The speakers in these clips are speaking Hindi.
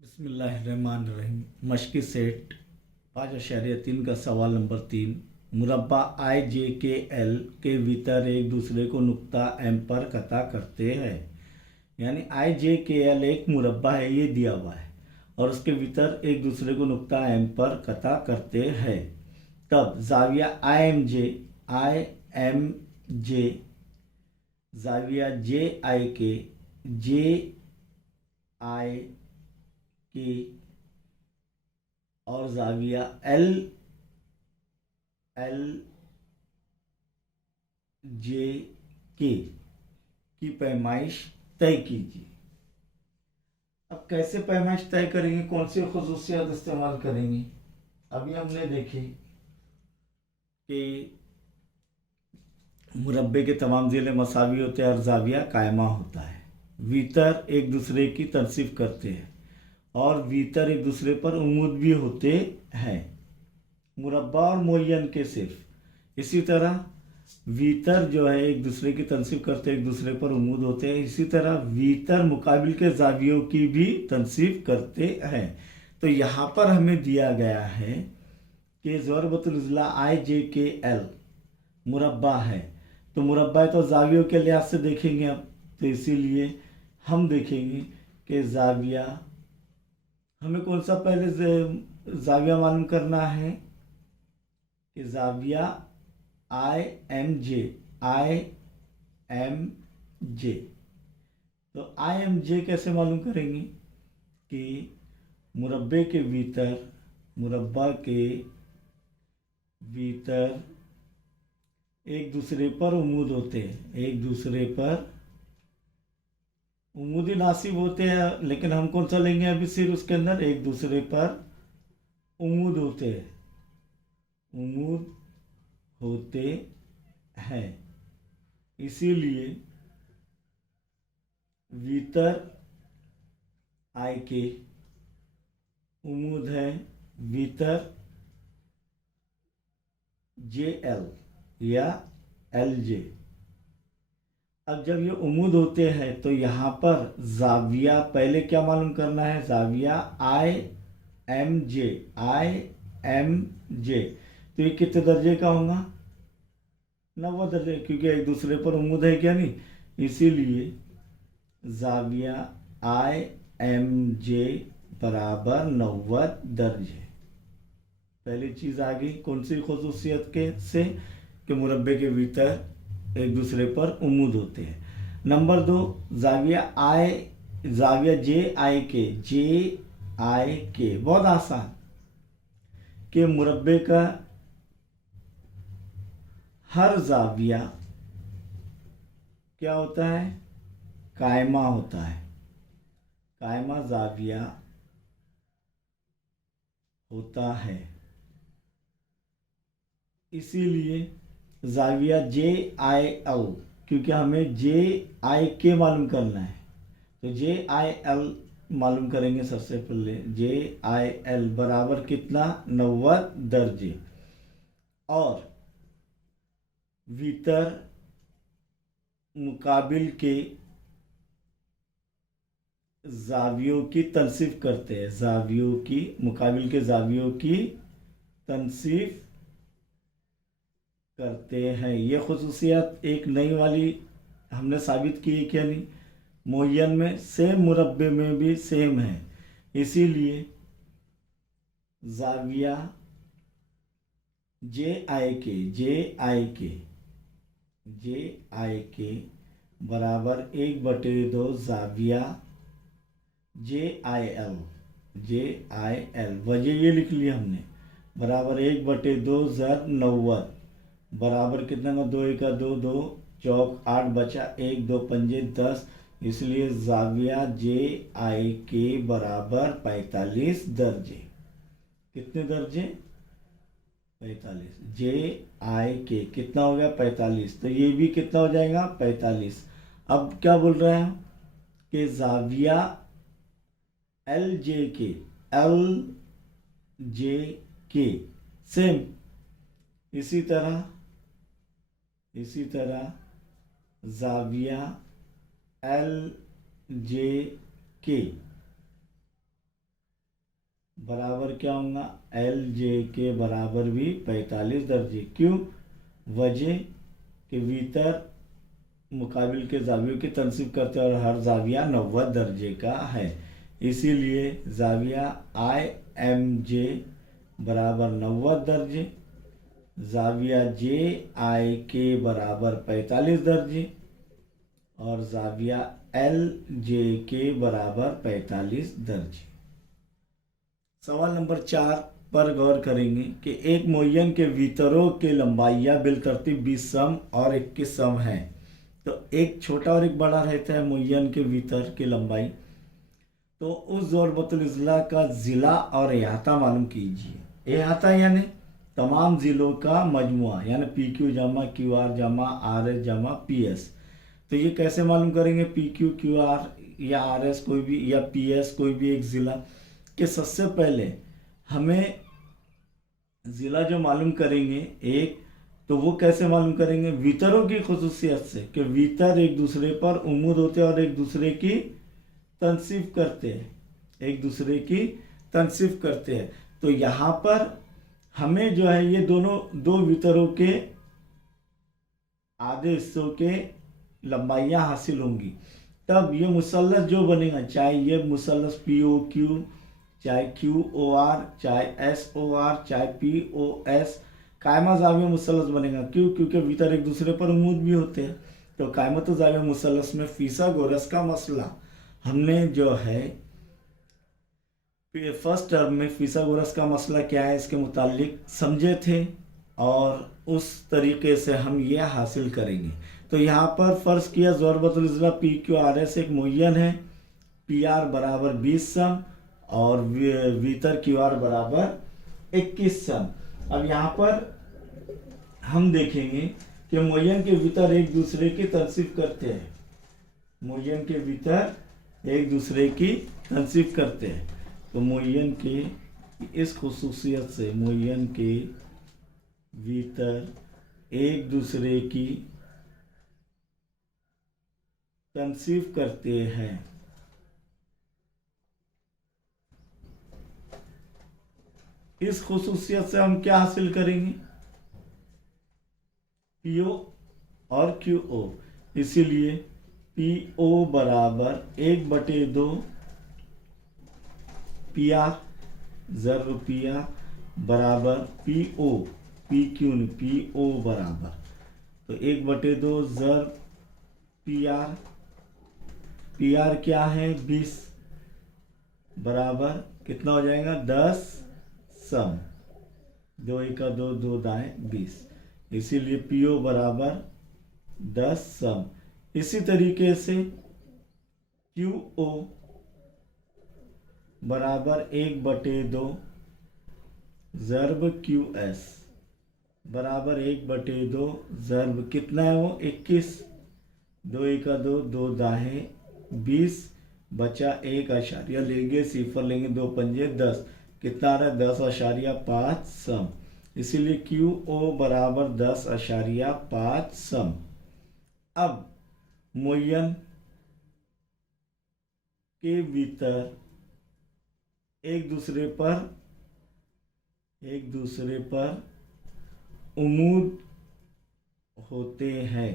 बिस्मिल्लाहिर्रहमानिर्रहीम। मशक़ी सेट 5.3 का सवाल नंबर 3। मुरब्बा आई जे के एल के भीतर एक दूसरे को नुक्ता एम पर कता करते हैं। यानी आई जे के एल एक मुरब्बा है, ये दिया हुआ है और उसके भीतर एक दूसरे को नुक्ता एम पर कता करते हैं। तब जाविया आई एम जे जाविया जे आई के और जाविया एल एल जे के की पैमाइश तय कीजिए। अब कैसे पैमाइश तय करेंगे, कौन सी खुसूसियात इस्तेमाल करेंगे? अभी हमने देखी कि मुरब्बे के तमाम ज़िले मसावी होते हैं और जाविया कायमा होता है। वीतर एक दूसरे की तनसीब करते हैं और वीतर एक दूसरे पर उमूद भी होते हैं, मुरब्बा और मुय्यन के सिर्फ। इसी तरह वीतर जो है एक दूसरे की तनसीब करते एक दूसरे पर उमूद होते हैं। इसी तरह वीतर मुकाबिल के जावियों की भी तनसीब करते हैं। तो यहाँ पर हमें दिया गया है कि ज़रबतुल उज़ला आई जे के एल मुरब्बा है, तो मुरब्बा है तो जावियों के लिहाज से देखेंगे अब। तो इसीलिए हम देखेंगे कि जाविया, हमें कौन सा पहले जाविया मालूम करना है कि जाविया आई एम जे। तो आई एम जे कैसे मालूम करेंगे कि मुरब्बा के भीतर एक दूसरे पर उमूद होते हैं, एक दूसरे पर उमूदी नासिब होते हैं। लेकिन हम कौन सा लेंगे अभी? सिर्फ उसके अंदर एक दूसरे पर उमूद होते हैं, उमूद होते हैं। इसीलिए वीतर आई के उमूद है वीतर जे एल या एल जे। अब जब ये उमूद होते हैं तो यहाँ पर जाविया पहले क्या मालूम करना है? जाविया आई एम जे। तो ये कितने दर्जे का होगा? 90 दर्जे, क्योंकि एक दूसरे पर उमूद है क्या नहीं। इसीलिए जाविया आई एम जे बराबर 90 दर्जे। पहली चीज़ आ गई कौन सी खुसूसियत के से कि मुरब्बे के भीतर एक दूसरे पर उमूद होते हैं। नंबर 2, जाविया जे आई के बहुत आसान कि मुरब्बे का हर जाविया क्या होता है? कायमा होता है, कायमा जाविया होता है। इसीलिए जाविया जे आई एल, क्योंकि हमें जे आई के मालूम करना है तो जे आई एल मालूम करेंगे। सबसे पहले जे आई एल बराबर कितना? 90 दर्जे। और भीतर मुकाबिल के जावियों की तनसीब करते हैं, जावियों की मुकाबिल के जावियों की तनसीब करते हैं। ये खुसूसियात एक नई वाली हमने साबित की है क्या नहीं? मुय्यन में सेम, मुरब्बे में भी सेम है। इसीलिए जाविया जे आई के बराबर 1/2 जाविया जे आई एल वजह ये लिख लिया हमने, बराबर 1/2 ज़र 90 बराबर कितना का? 2 1 2 2 चौक 8 बचा 1 2 पंजे 10। इसलिए जाविया जे आई के बराबर 45 दर्जे। कितने दर्जे? 45। जे आई के कितना हो गया? 45। तो ये भी कितना हो जाएगा? 45। अब क्या बोल रहे हैं कि जाविया एल जे के सेम। इसी तरह जाविया एल जे के बराबर क्या होगा, एल जे के बराबर भी 45 दर्जे। क्यों? वजह कि भीतर मुकाबिल के जावियों की तनसीब करते हैं और हर जाविया 90 दर्जे का है, इसीलिए जाविया आई एम जे बराबर 90 दर्जे, जाविया जे आई के बराबर 45 दर्जे और जाविया एल जे के बराबर 45 दर्जे। सवाल नंबर 4 पर गौर करेंगे कि एक मुअय्यन के वितरों के लंबाइयाँ बिलतरतीब 20 सम और 21 सम हैं। तो एक छोटा और एक बड़ा रहता है मुअय्यन के वितर की लंबाई। तो उस ज़रबतुल इज़ला का ज़िला और इहाता मालूम कीजिए। इहाता यानी तमाम ज़िलों का मजमुआ, यानी पी क्यू जमा क्यू आर जमा आर एस जमा पी एस। तो ये कैसे मालूम करेंगे, पी क्यू क्यू आर या आर एस कोई भी या पी एस कोई भी एक ज़िला, कि सबसे पहले हमें ज़िला जो मालूम करेंगे एक, तो वो कैसे मालूम करेंगे, वितरों की खुसूसियत से कि वितर एक दूसरे पर उम्मुद होते हैं और एक दूसरे की तनसीब करते हैं, एक दूसरे की तनसीब करते हैं। तो यहाँ पर हमें जो है ये दोनों दो वितरों के आधे हिस्सों के लंबाइयाँ हासिल होंगी, तब ये मुसल्लस जो बनेगा, चाहे ये मुसल्लस पी ओ क्यू, चाहे क्यू ओ आर, चाहे एस ओ आर, चाहे पी ओ एस, कायमा ज़ाविया मुसल्लस बनेगा। क्यों? क्योंकि भीतर एक दूसरे पर उम्मुद भी होते हैं। तो कायमत ज़ाविया मुसल्लस में फिसागोरस का मसला हमने जो है फर्स्ट टर्म में फिसागोरस का मसला क्या है इसके मुतालिक समझे थे और उस तरीके से हम ये हासिल करेंगे। तो यहाँ पर फ़र्ज़ किया ज़रबतुल इज़ला पी क्यू आर एस एक मुअय्यन है, पी आर बराबर 20 सम और वितर क्यू आर बराबर 21 सम। अब यहाँ पर हम देखेंगे कि मुअय्यन के वितर एक दूसरे की तनसीब करते हैं, मुअय्यन के वितर एक दूसरे की तनसीब करते हैं। तो मुअय्यन के इस खुसूसियत से मुअय्यन के वितर एक दूसरे की तनसीब करते हैं। इस खुसूसियत से हम क्या हासिल करेंगे, पी ओ और क्यू ओ, इसीलिए पी ओ बराबर 1/2 पी आर ज़र्ब पी आर बराबर पी ओ, पी क्यू नहीं, पी ओ बराबर, तो 1/2 ज़र्ब पी आर क्या है 20 बराबर कितना हो जाएगा 10 सम, 2 एका 2, 2 दाएँ 20, इसीलिए पी ओ बराबर 10 सम। इसी तरीके से क्यू ओ बराबर 1/2 ज़र्ब क्यू एस बराबर 1/2 ज़र्ब कितना है वो 21, 2 एका 2, 2 दाहें 20, बचा 1 आशारिया लेंगे, सिफर लेंगे, 2 पंजे 10, कितना आ रहा है 10.5 सम, इसीलिए क्यू ओ बराबर 10.5 सम। अब मुअय्यन के भीतर एक दूसरे पर उम्मुद होते हैं,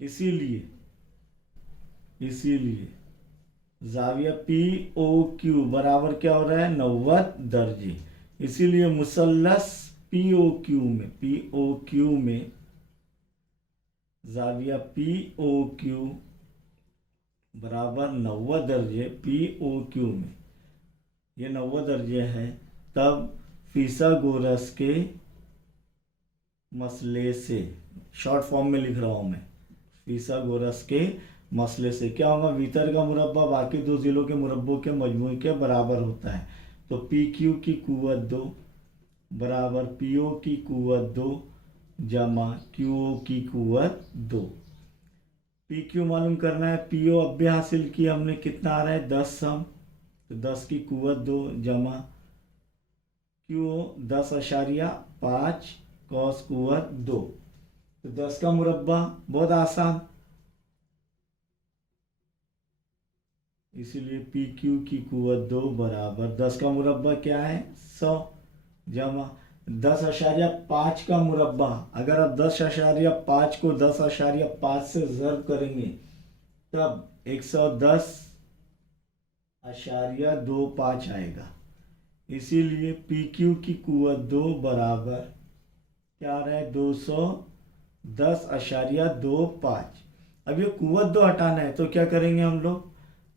इसीलिए ज़ाविया पी ओ क्यू बराबर क्या हो रहा है 90 दर्जे, इसीलिए मुसल्लस पी ओ क्यू में ज़ाविया पी ओ क्यू बराबर 90 दर्जे, पी ओ क्यू में ये 90 दर्जे है, तब फिसागोरस के मसले से, शॉर्ट फॉर्म में लिख रहा हूँ मैं, फिसागोरस के मसले से क्या होगा, भीतर का मुरब्बा बाकी दो ज़िलों के मुरब्बों के मजमूए के बराबर होता है। तो पी क्यू की कुव्वत 2 बराबर पी ओ की कुव्वत 2 जमा क्यू ओ की कुव्वत 2। पी क्यू मालूम करना है, पी ओ अब भी हासिल किया हमने, कितना आ रहा है 10 सम, तो 10 की कुव्वत 2 जमा क्यू ओ 10.5 कॉस कुव्वत 2, तो 10 का मुरब्बा बहुत आसान, इसीलिए पी क्यू की कुव्वत 2 बराबर 10 का मुरब्बा क्या है 100 जमा 10.5 का मुरब्बा। अगर आप 10.5 को 10.5 से ज़र्ब करेंगे तब 110.25 आएगा। इसीलिए पी क्यू की कुव्वत 2 बराबर क्या आ रहा है 210.25। अब ये कुव्वत 2 हटाना है तो क्या करेंगे हम लोग,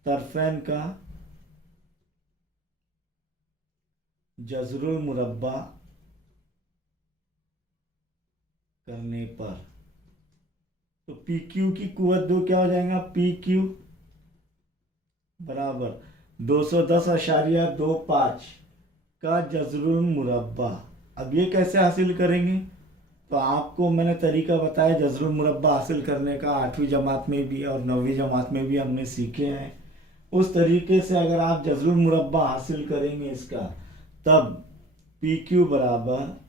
तरफैन का जज़रुल मुरब्बा करने पर तो पी क्यू की कुव्वत 2 क्या हो जाएगा, पी क्यू बराबर 210.25 का जज़रुल मुरब्बा। अब ये कैसे हासिल करेंगे, तो आपको मैंने तरीका बताया जज़रुल मुरब्बा हासिल करने का, 8वीं जमात में भी और 9वीं जमात में भी हमने सीखे हैं। उस तरीके से अगर आप जज़रुल मुरब्बा हासिल करेंगे इसका, तब पी क्यू बराबर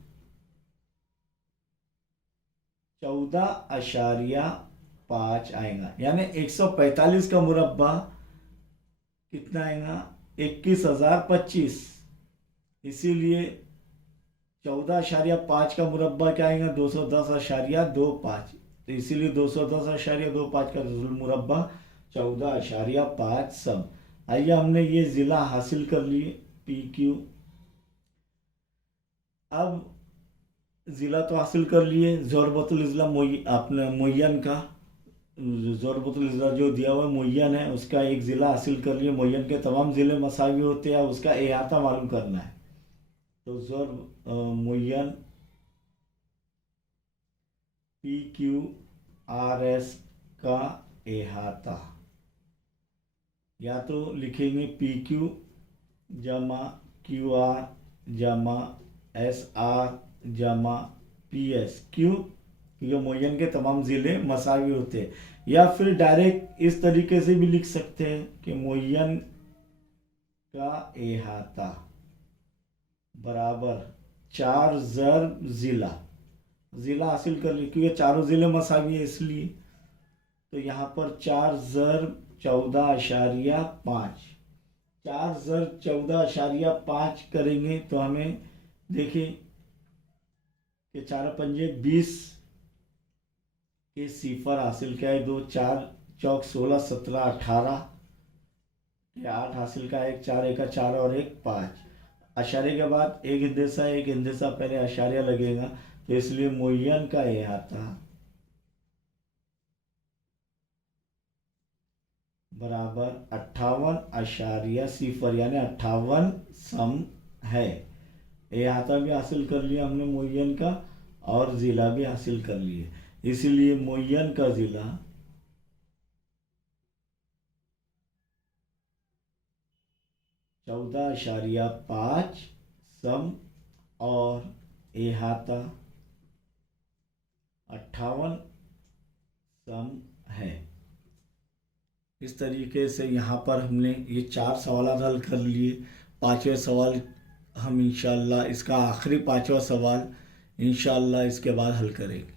14.5 आएगा। यानी 145 का मुरब्बा कितना आएगा 21,025। इसीलिए 14.5 का मुरब्बा क्या आएगा 210.25। तो इसीलिए 210.25 का जज़रुल मुरब्बा 14.5 सब। आइए हमने ये ज़िला हासिल कर लिए पी क्यू। अब ज़िला तो हासिल कर लिए, ज़रबतुल इज़्ला अपने मुय्यन का ज़रबतुल इज़्ला जो दिया हुआ मुय्यन है उसका एक ज़िला हासिल कर लिए। मुय्यन के तमाम ज़िले मसावी होते हैं, उसका अहाता मालूम करना है। तो ज़रब मुय्यन पी क्यू आर एस का अहाता, या तो लिखेंगे पी क्यू जमा क्यू आर जमा एस आर जमा पी एस। क्यों, क्योंकि मुय्यन के तमाम ज़िले मसावी होते हैं। या फिर डायरेक्ट इस तरीके से भी लिख सकते हैं कि मुय्यन का अहाता बराबर 4 ज़रब ज़िला। ज़िला हासिल कर लिए क्योंकि चारों ज़िले मसावी है इसलिए। तो यहाँ पर 4 ज़रब 14.5, 4 ज़रब 14.5 करेंगे तो हमें देखिए कि 4 पंजे 20 के सिफर हासिल क्या है 2, 4 चौक 16, 17, 18 के 8 हासिल का, 1 4 1 4 और 1 5। अशारे के बाद एक हिंदेसा पहले अशारिया लगेगा, तो इसलिए मुय्यन का अहाता बराबर 58.0 यानी 58 सम है। अहाता भी हासिल कर लिया हमने मुय्यन का और ज़िला भी हासिल कर लिए। इसीलिए मुय्यन का ज़िला 14.5 सम और अहाता 58 सम है। इस तरीके से यहाँ पर हमने ये 4 सवाल हल कर लिए। 5वें सवाल हम इंशाअल्लाह इसका आखिरी 5वां सवाल इंशाअल्लाह इसके बाद हल करेंगे।